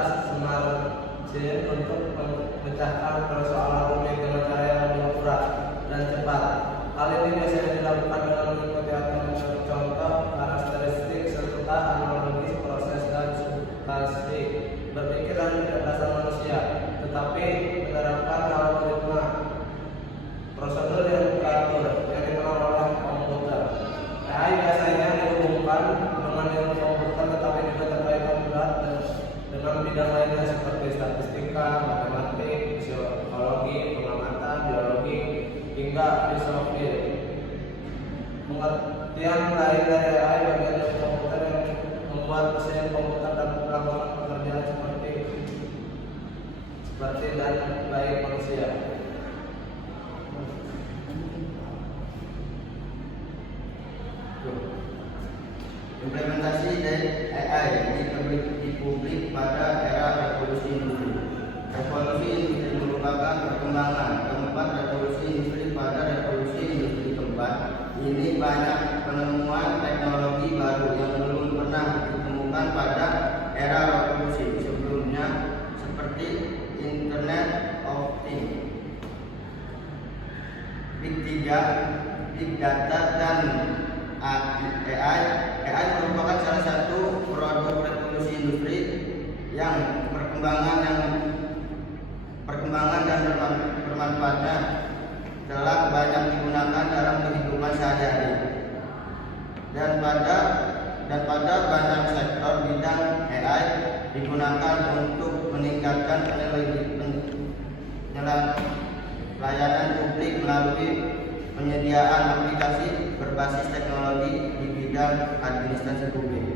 Semarjen untuk memecahkan persoalan rumit dengan cara yang lebih akurat dan cepat. Hal ini biasanya dilakukan dengan mengikuti aturan contoh, karakteristik, serta analogi proses dan substansi berpikir dan kecerdasan manusia, tetapi menerapkan algoritma prosedur yang teratur yang dikenal oleh komputer. AI biasanya dihubungkan dengan ilmu komputer, tetapi juga terkaitan berat dengan bidang lainnya seperti statistika, matematik, psikologi, pengamatan, biologi, hingga filosofi. Pengertian lain dari AI bagian dari komputer yang membuat mesin komputer dapat melakukan pekerjaan seperti dan baik manusia. Implementasi dari AI di publik pada era revolusi industri. Revolusi industri merupakan perkembangan keempat revolusi industri. Pada revolusi industri keempat ini banyak penemuan teknologi baru yang belum pernah ditemukan pada era revolusi sebelumnya, seperti Internet of Things, Big Data, dan AI. AI merupakan salah satu produk revolusi industri yang perkembangan dan bermanfaatnya telah banyak digunakan dalam kehidupan sehari-hari dan pada banyak sektor bidang. AI digunakan untuk meningkatkan pelayanan publik melalui penyediaan aplikasi berbasis teknologi di bidang administrasi publik.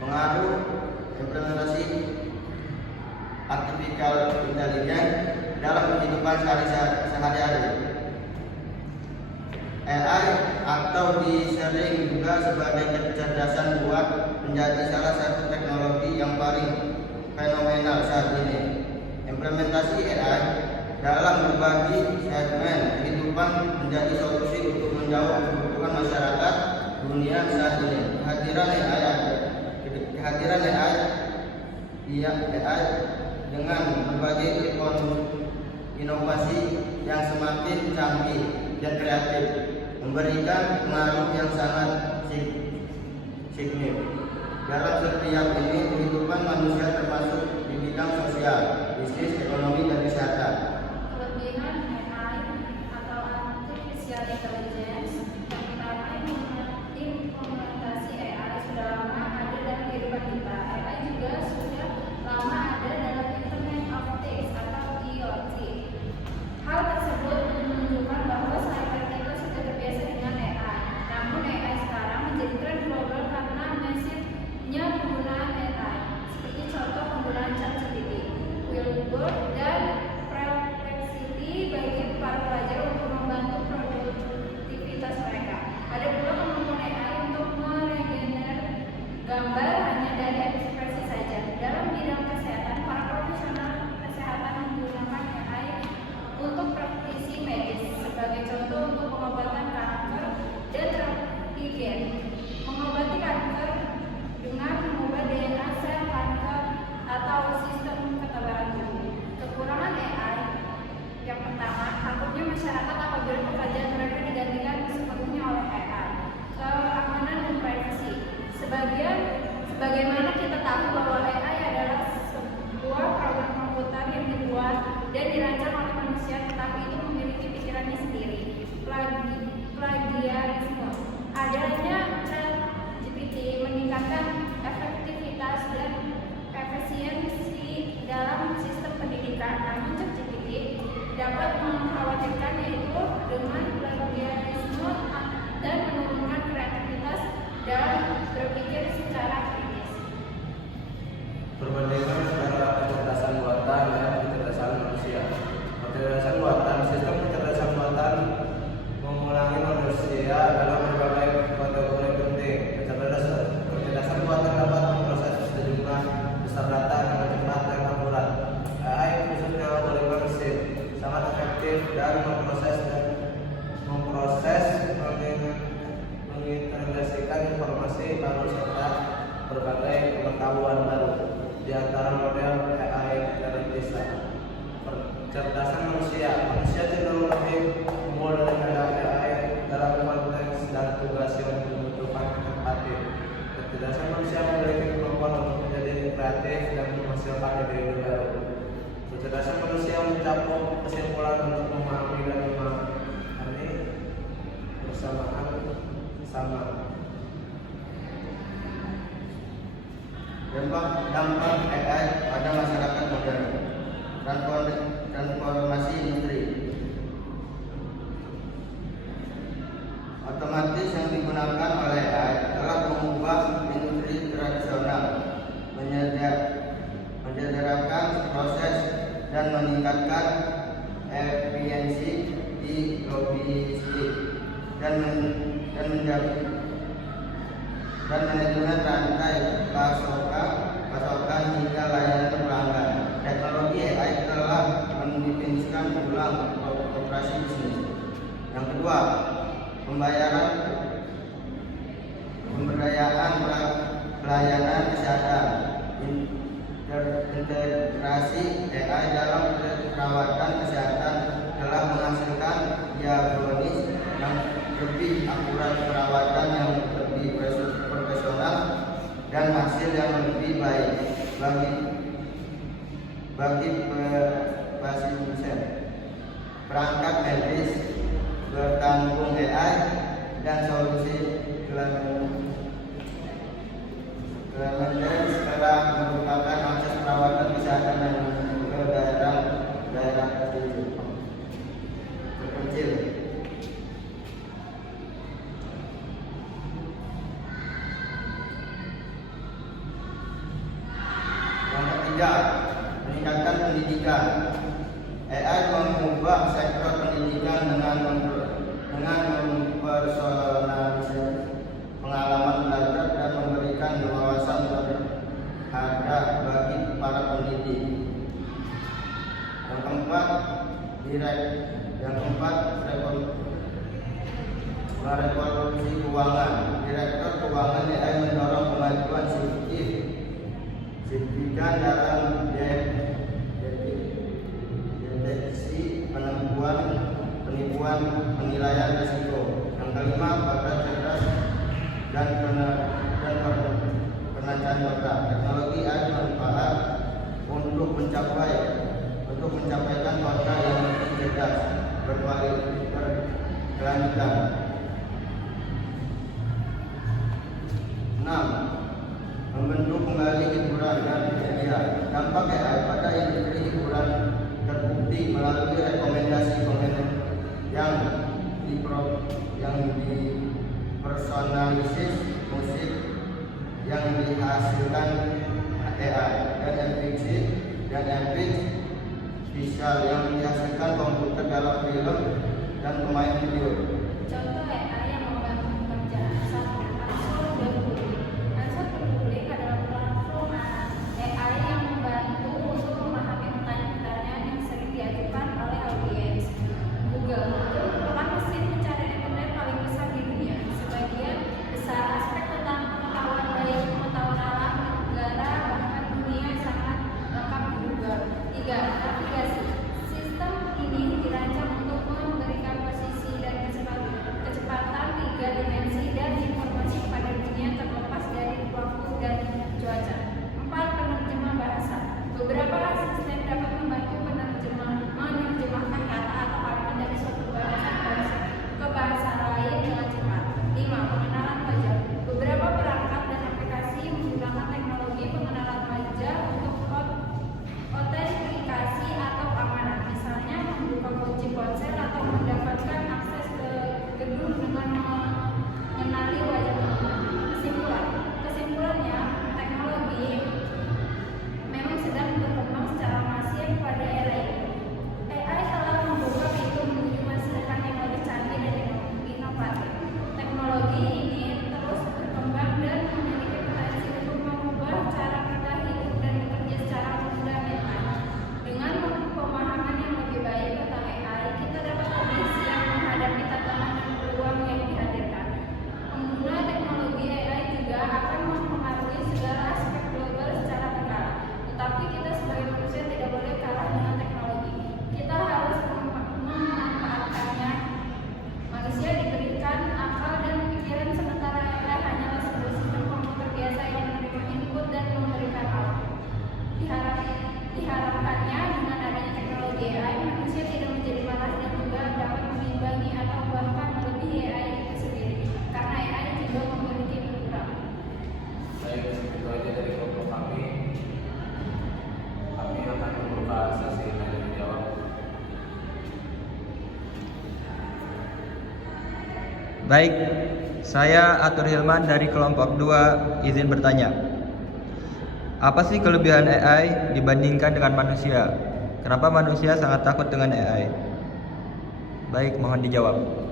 Pengaruh implementasi artificial intelligence dalam kehidupan sehari-hari. AI atau disering juga sebagai kecerdasan buat menjadi salah satu teknologi yang paling fenomenal saat ini. Implementasi AI dalam berbagai segmen kehidupan menjadi solusi untuk menjawab kebutuhan masyarakat dunia saat ini. Kehadiran AI dengan berbagai inovasi yang semakin canggih dan kreatif memberikan pengaruh yang sangat signifikan dalam setiap kehidupan manusia, termasuk di bidang sosial, bisnis, ekonomi, dan kesehatan. Kelebihan AI atau artificial intelligence yang pertama ini implementasi AI sudah lama ada dalam kehidupan kita. AI juga sudah lama ada dalam Internet of Things atau IoT. Hal tersebut menunjukkan bahwa masyarakat kita sudah terbiasa dengan AI. Namun AI sekarang menjadi tren global karena masifnya penggunaan AI, seperti contoh penggunaan ChatGPT, Whisper, dan bagi para pelajar untuk membantu produktivitas mereka. Ada pula kemampuan AI untuk meregener gambar hanya dari ekspresi saja. Dalam bidang kesehatan, para profesional kesehatan menggunakan AI untuk praktisi medis, sebagai contoh untuk pengobatan kanker dan terapi gen. Mengobati kanker dengan mengubah DNA sel kanker atau sistem kekebalan tubuh. Kekurangan AI yang pertama, takutnya masyarakat apabila pekerjaan mereka digantikan sepenuhnya oleh AI. Keamanan dan privasi. Sebagaimana kita tahu bahwa AI adalah sebuah program komputer yang dibuat dan dirancang oleh manusia, tetapi itu memiliki pikirannya sendiri. Plagiarisme. Adanya ChatGPT meningkatkan efektivitas dan efisiensi dalam sistem pendidikan. Namun ChatGPT dapat mengkhawatirkan, yaitu dengan plagiarisme dan menurunkan kreativitas dan berpikir secara kritis. Perbandingan antara kecerdasan buatan dan kecerdasan manusia. Kecerdasan buatan, sistem kecerdasan buatan mengulangi manusia dalam berbagai kategori penting. Kecerdasan buatan dapat memproses sejumlah besar data dengan cepat dan akurat. AI khususnya algoritma mesin sangat efektif dan mengintegrasikan informasi baru serta berbagai pengetahuan. pengetahuan baru. Di antara model AI dari desa, kecerdasan manusia. Manusia cenderung lebih unggul daripada AI dalam konteks dan tugas yang dibutuhkan tempatnya. Kecerdasan manusia memiliki kemampuan untuk menjadi kreatif dan menghasilkan ide-ide baru. Kecerdasan manusia mencakup kesimpulan untuk memahami dan memahami bersamaan sama. Dampak AI pada masyarakat modern. Transformasi industri. Otomatis yang digunakan oleh AI telah mengubah industri tradisional, menyederhanakan proses dan meningkatkan efisiensi di logistik dan manajemen rantai pasokan hingga layanan pelanggan. Teknologi AI telah mendefinisikan ulang operasi bisnis. Yang kedua, pemberdayaan pelayanan kesehatan. Integrasi AI dalam perawatan kesehatan telah menghasilkan diagnosis yang lebih akurat, perawatan yang lebih profesional, dan hasil yang lebih baik bagi pasien. Perangkat medis bertanggung AI dan solusi telemedicine telah merupakan akses perawatan kesehatan yang ke daerah terpencil. Yang ketiga, meningkatkan pendidikan. AI mengubah sektor pendidikan dengan mempersonalisasi pengalaman belajar dan memberikan wawasan berharga bagi para pendidik. Yang keempat, revolusi keuangan. Direktur keuangan AI mendorong kemajuan signifikan dalam deteksi, penipuan, penilaian risiko. Yang kelima, pada cerdas dan perencanaan kota. Teknologi AI bermanfaat untuk mencapaikan kota yang lebih cerdas, berkelanjutan. 6. Membentuk kembali hiburan dan media. Dampak AI pada industri hiburan terbukti melalui rekomendasi yang dipersonalisis musik yang dihasilkan AI dan efek visual yang dihasilkan komputer dalam film dan pemain video. Contoh AI yang membantu pekerjaan. 1. Answer Publik adalah platform AI yang membantu untuk memahami pertanyaan-pertanyaan yang sering diajukan oleh audiens. Google merupakan mesin pencarian internet paling besar di dunia. Sebagian besar aspek tentang pengetahuan, baik pengetahuan alam, negara, bahkan dunia sangat lengkap di Google. 3. Navigasi. Sistem ini dirancang untuk memberikan posisi dan kecepatan 3 dimensi dan informasi kepada dunia terlepas dari waktu dan cuaca. 4. Penerjemah bahasa. Beberapa asisten dapat membantu menerjemahkan kata atau kalimat dari suatu bahasa ke bahasa lain dengan cepat. 5. Pengenalan wajah. Beberapa perangkat dan aplikasi menggunakan teknologi pengenalan wajah untuk autentikasi atau keamanan, misalnya membuka kunci ponsel atau mendapatkan akses ke gedung dengan mengenali wajah pengguna. Kesimpulannya, teknologi memang sedang berkembang secara diharapkannya dengan adanya teknologi AI, manusia tidak menjadi malas dan juga dapat mengimbangi atau bahkan melebihi AI itu sendiri, karena AI juga memiliki kekurangan. Baik, itu aja dari kelompok kami. Kami akan membuka sesi tanya menjawab. Baik, saya Atur Hilman dari kelompok 2 izin bertanya. Apa sih kelebihan AI dibandingkan dengan manusia? Kenapa manusia sangat takut dengan AI? Baik, mohon dijawab.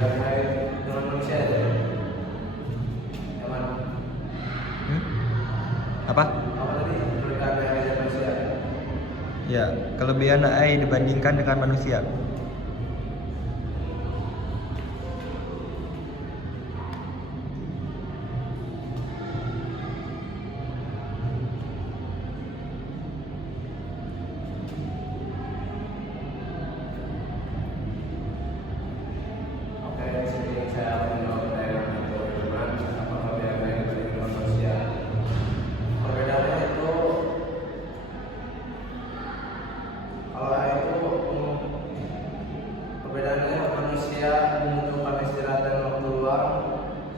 Biar saya dengan manusia aja. Yang mana? Apa? Apa tadi? Perbedaan AI dan manusia. Ya, kelebihan AI dibandingkan dengan manusia. Oke, di sini saya akan menjawab pertanyaan itu teman. Apa perbedaan AI dengan manusia? Perbedaannya itu, kalau AI itu perbedaannya manusia membutuhkan istirahat dan waktu luang,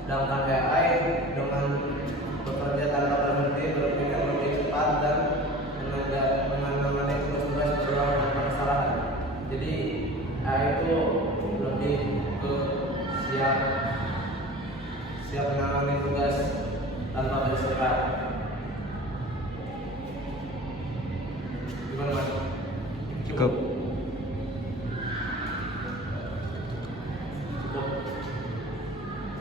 sedangkan AI dengan bekerja tanpa berhenti, berpikir lebih cepat dan menangani tugas-tugas berulang tanpa kesalahan. Jadi AI itu lebih ke siap menangani tugas tanpa beristirahat. Gimana mas? Cukup. Cukup.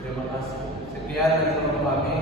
Terima kasih. Sekian dari kelompok kami.